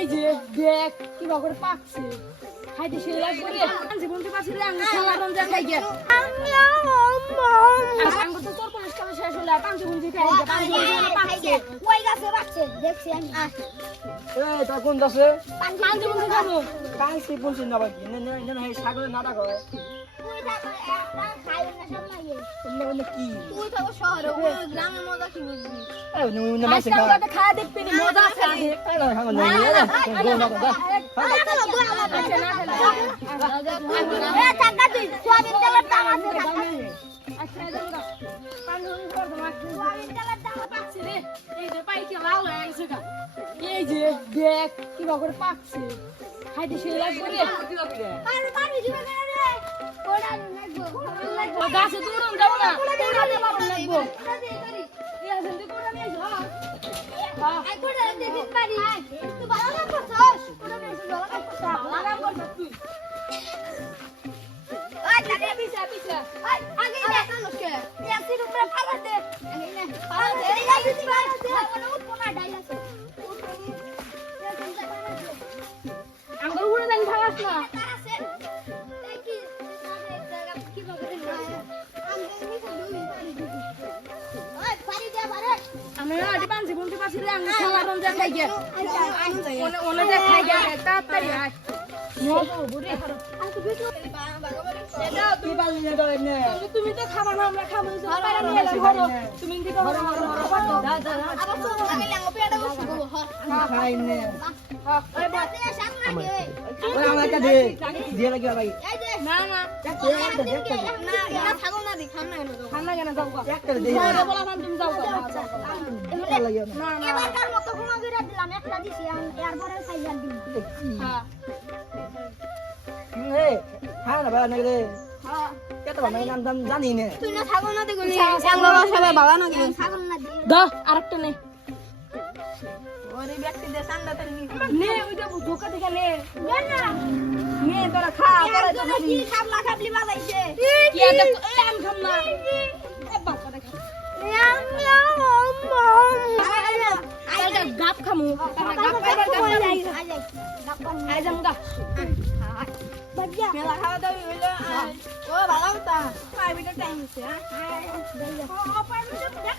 এই যে দেখ কি করে পাকছে খাইতে সে লাগবে রে আমি বলতে পারছি না আমি খাওয়া রমজান খাই গে আঙ্গ তো তোর কোন কাজ শেষ হলো পাঁচ বন্ধু খাই গে পাঁচ বন্ধু পাকছে ওই গাছে পাকছে দেখছি আমি এই তা কোন দাসে পাঁচ বন্ধু খাবো কাইছে বলছিস না ভাই না এই সাগরে নাটক হয় তুই থাকো একটা খাই না সব মাইয়ে অন্য কি তুই থাকো শহরে ওই গ্রামে মজা কি বুঝবি এই না মাসে আজকে আমরা খাওয়া দেখবি না মজা আছে এই না খাওয়া না গো না দা এ টাকা তুই সোয়াবিন তেলের দাম আছে আচ্ছা যাও পাঁচ বন্ধু করব না সোয়াবিন তেলের দাম পাকছে রে এই যে পাইকে লাল হয়ে গেছে গা এই যে দেখ কি করে পাকছে খাইতে সে লাগবে রে আর পানি দিবে না রে কোড়া লাগবো গাছে দূরম যাও না কোড়া দিয়ে বাবা লাগবো কোড়া দিয়ে করি এই আছেন তুই কোড়া নিয়ে যা আই কোড়া দিয়ে দিন পারি তুই ভালো না করছস কোড়া দিয়ে ভালো না করছস আরাম কর তুই ওই টাকা পিছা পিছা ওই আগে না কালকে একদিন উপরে ফালা দে আগে না ফালা দে এই গাছ দিতে ফালা দে মানে উঠবো না ডাইল আছে আঙ্গুর উড়ে দেন খাওয়াস না আছে এই কি কি বলে না আমি নিচে দুই পারি দিবি ওই পারি দে পারে আমি আজ পাঁচি বলতে পারছি না আমি খাওয়া রমজান খাই গে ওনে যে খাই গে তাড়াতাড়ি আয় নবো বুড়ি তুই পারলি না তো এনে তুমি তো খাবা না আমরা খাবো পারা নিয়ে এলাম ঘর তুমি দিকে ঘর দা দা আবার তো আগে লাগো পেড়া বসবো হর খাই নে ওই বাতে শাক রাখি ওই আমার একটা দে দিয়ে লাগি ভাই এই যে না না না এটা ছাগল না দি খাম না এলো ঠান্ডা কেন যাও গা একটা দে ঘরে বলা তুমি যাও গা লাগি না না এবারকার মতো ঘুমা করে দিলাম একটা দিছি এরপরে খাইয়া দিন হ্যাঁ হে হ্যাঁ না ভাই না রে হ্যাঁ কত ভাই নাম দাম জানি নে তুই না ছাগল না দিগুনি সাংবাবা সবাই বাবা না দিন ছাগল না দি দা আরেকটা নে ওরে ব্যক্তি দে সান্ডা তার নে ওইটা ধোকা থেকে নে না নে তোরা খা তোরা তোরা কি খাবলা খাবলি বাজাইছে কি আছে আমি খাম না এ বাবা দেখা আইটা গাপ খামু গাপ খাইবার আই যাম গা মেলা খাওয়া দাওয়া হইলো ও ভালো হতা 5 মিনিট টাইম আছে হ্যাঁ ও 5 মিনিট দেখ